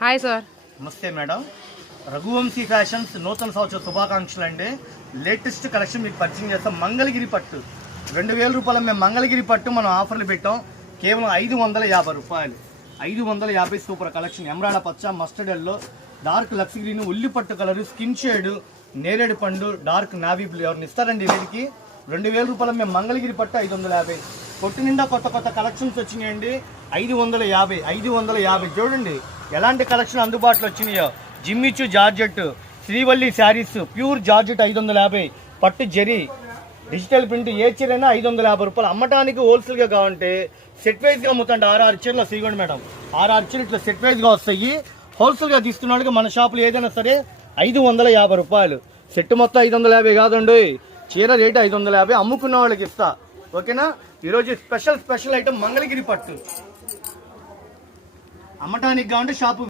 Hi sir. నమస్తే madam. Raghuvanshi fashions నూతన సంవత్సర శుభాకాంక్షలు అండి. లేటెస్ట్ కలెక్షన్ మీకు పరిచయం చేస్తాం. మంగళగిరి పట్టు 2000 రూపాయలు మేము మంగళగిరి పట్టు మనం ఆఫర్లు పెట్టాం. కేవలం 550 రూపాయలు. 550 సూపర్ కలెక్షన్. ఎమరాడ పచ్చ, మస్టర్డ్ ఎల్లో, డార్క్ లక్స్ గ్రీన్, ఉల్లి పట్టు కలరు, స్కిన్ షేడ్, నేరేడు పండు, డార్క్ నావీ బ్లూ. ఎవరిని ఇస్తారండి వీటికి? 2000 రూపాయలు మేము మంగళగిరి పట్టు 550. కొట్టు నిండా కొత్త కొత్త కలెక్షన్స్ వచ్చినాయండి. 550 చూడండి ఎలాంటి కలెక్షన్ అందుబాటులో వచ్చినాయో. జిమ్మిచ్చు georgette, Srivalli sarees, pure georgette 550. పట్టు జరీ, డిజిటల్ ప్రింట్ ఏ చీరైనా 550 రూపాయలు. అమ్మటానికి హోల్సేల్గా కావాలంటే సెట్ వైజ్గా అమ్ముతాండి. 6 చీరలు వస్తాయి మేడం. 6 చీరలు ఇట్లా సెట్ వైజ్గా వస్తాయి. హోల్సేల్గా తీసుకున్నాడు మన షాపులో ఏదైనా సరే 550 రూపాయలు. సెట్ మొత్తం 550 కాదండి. చీర రేటు 550. అమ్ముకున్న వాళ్ళకి ఇస్తా, ఓకేనా? ఈరోజు స్పెషల్ ఐటమ్ మంగళగిరి పట్టు. అమ్మటానికి కావాలంటే షాపు